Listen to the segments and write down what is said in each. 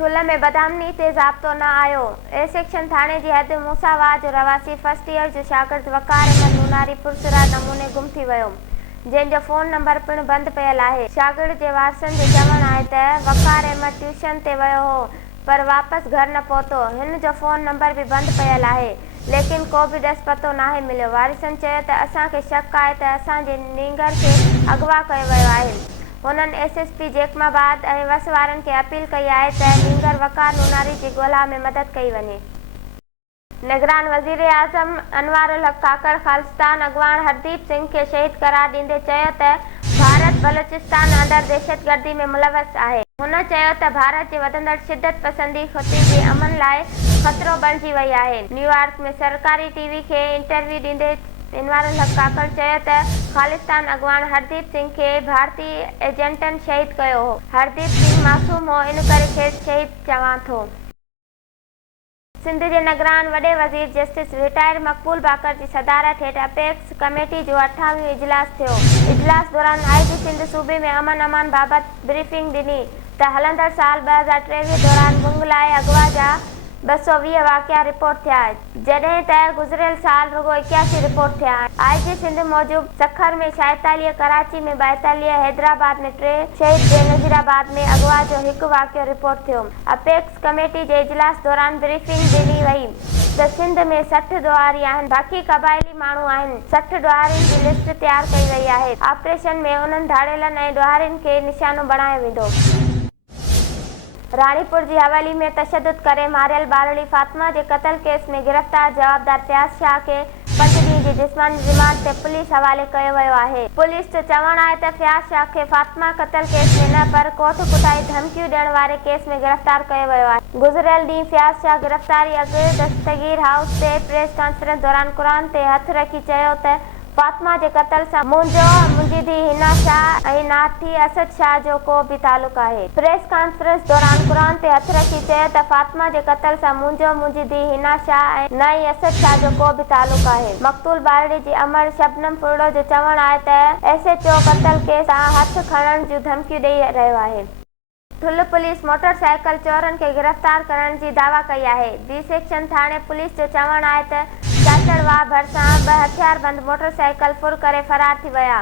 ठुल में बदामनी ते ज़ाब्तो न आयो। ए सेक्शन थाणे जी हद मूसावा जो रवासी फर्स्ट ईयर जो शागिर्द वकार अहमद नूनारी पुरसरार नमूने गुम थी वियो, जंहिंजो फ़ोन नंबर पिणु बंदि पियल आहे। शागिर्द जे वारसनि जो चवणु आहे त वकार अहमद ट्यूशन ते वियो हो पर वापसि घर न पहुतो। हिन जो फ़ोन नंबर बि बंदि पियल आहे, लेकिन को बि ॾस पतो नाहे मिलियो। वारिसनि चयो त असांखे शक आहे त असांजे नींगर खे अगवा कयो वियो आहे। हुननि एसएसपी जैकमाबाद ऐं वस वारनि खे अपील कई आहे त नींगर वकार नूनारी जी ॻोल्हा में मदद कई वञे। निगरान वज़ीर आज़म अनवारुल हक काकड़ ख़ालिस्तान अॻवान हरदीप सिंह खे शहीद करार ॾींदे चयो त भारत बलूचिस्तान अंदरि दहशतगर्दी में मुलवस आहे। हुन चयो त भारत जे वधंदड़ शिदत पसंदी ख़ुदी जे अमन लाइ ख़तरो बणिजी वई आहे। न्यूयॉर्क में सरकारी टीवी खे इंटरव्यू ॾींदे अनवारुल हक काकड़ चयो त ख़ालिस्तान अॻवान हरदीप सिंह खे भारतीय एजेंटनि शहीद कयो हो। हरदीप सिंह मासूम हो, इन करे खेसि शहीद चवां थो। सिंध जे निगरान वॾे वज़ीर जस्टिस रिटायर्ड मक़बूल बाकर जी सदारत हेठि अपेक्स कमेटी जो 28वीं इजलास थियो। इजलास दौरान आईजी सिंध सूबे में अमन अमान बाबति ब्रीफिंग ॾिनी त हलंदड़ साल 2023 दौरान मुंग लाइ अगवा जा 220 वाक़िया रिपोर्ट थिया, जॾहिं त गुज़िरियल साल रुगो 81 रिपोर्ट थिया। आईजी सिंध मूजिब सखर में 46, कराची में 42, हैदराबाद में 3, शहीद बेनज़ीराबाद में अगवा जो 1 वाक़ियो रिपोर्ट थियो। अपेक्स कमेटी जे इजलास दौरान ब्रीफिंग ॾिनी वई त सिंध में 60 ॾोहारी आहिनि, बाक़ी क़बाइली माण्हू आहिनि। 60 ॾोहारियुनि जी लिस्ट तयार कई वई आहे। ऑपरेशन में उन्हनि धाड़ेलनि ऐं ॾोहारियुनि खे निशानो बणायो वेंदो। राणीपुर जी हवेली में तशद्दुद करे मारियल ॿारड़ी फातिमा जे क़त्ल केस में गिरफ़्तार जवाबदार फयाज़ शाह खे 5 ॾींहं जी जिस्मानी रिमांड ते पुलिस हवाले कयो वियो आहे। पुलिस जो चवणु आहे त फयाज़ शाह खे फातिमा क़त्ल केस में न पर कोठ कुटाई धमकियूं ॾियण वारे केस में गिरफ़्तार कयो वियो आहे। गुज़िरियल ॾींहुं फयाज़ शाह गिरफ़्तारी अॻु दस्तगीर हाउस ते प्रेस कॉन्फ्रेंस दौरान क़ुर ते हथ रखी चयो त फातिमा जे क़त्ल सां मुंहिंजी धीउ हिना शाह ऐं नाठी असद शाह जो को बि तालुक़ आहे। प्रेस कॉन्फ्रेंस दौरान क़ुर ते हथ रखी चयो त फातिमा जे क़त्ल सां मुंहिंजी धीउ हिना शाह ऐं न ई असद शाह जो को बि तालुक़ आहे। मक़तूल ॿारड़ी जी अमर शबनम फुरडो जो चवणु आहे त एसएचओ क़त्ल केस सां हथ खणण जूं धमकियूं ॾेई रहियो आहे। ठुल पुलिस मोटरसाइकिल चोरनि खे गिरफ़्तार करण जी दावा कई आहे। बी सेक्शन थाणे पुलिस जो चवणु आहे त चाचड़ वाह भरिसां 2 हथियारबंद मोटरसाइकिल फुर करे फरार थी विया,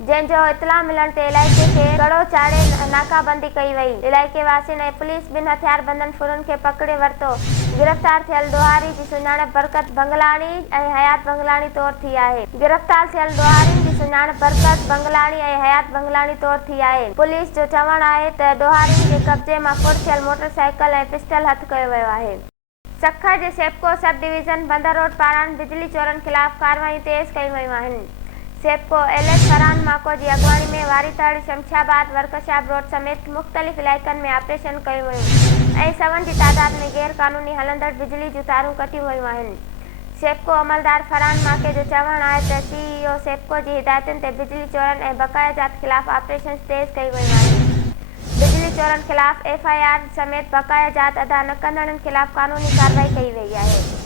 जंहिंजो इतला मिलण ते इलाइक़े खे कड़ो चाढ़े नाकाबंदी कई वई। इलाइक़े वासियुनि ऐं पुलिस ॿिनि हथियारबंदनि फुरनि खे पकिड़े वरितो। गिरफ़्तार थियल ॾोहारी जी सुञाणप बरकत बंगलाणी ऐं हयात बंगलाणी तौरु थी आहे। गिरफ़्तार थियल ॾोहारियुनि जी सुञाणप बरकत बंगलाणी ऐं हयात बंगलाणी तौरु थी आहे। पुलिस जो चवणु आहे त ॾोहारियुनि जे कब्ज़े मां फुर थियल मोटरसाइकिल ऐं पिस्टल हथ कयो वियो आहे। सखर जे सेप्को सब डिवीज़न बंदर रोड पारां बिजली चोरनि ख़िलाफ़ कार्रवाइयूं तेज़ कयूं वयूं आहिनि। सेप्को एलएस फरहान माको जी अॻवानी में वारीतड़, शमशाबाद, वर्कशॉप रोड समेत मुख़्तलिफ़ इलाइक़नि में ऑपरेशन कयूं वयूं ऐं सवनि जी तादाद में गैर क़ानूनी हलंदड़ बिजली जूं तारूं कटियूं वयूं आहिनि। सेप्को अमलदार फरहान माके जो चवणु आहे त सीईओ सेप्को जी हिदायतुनि ते बिजली चोरनि ऐं बक़ाया जात ख़िलाफ़ ऑपरेशन तेज़ कयूं वयूं आहिनि। बिजली चोरनि ख़िलाफ़ एफआईआर समेत बक़ाया जात अदा न कंदड़नि ख़िलाफ़ क़ानूनी कार्रवाई कई वई आहे।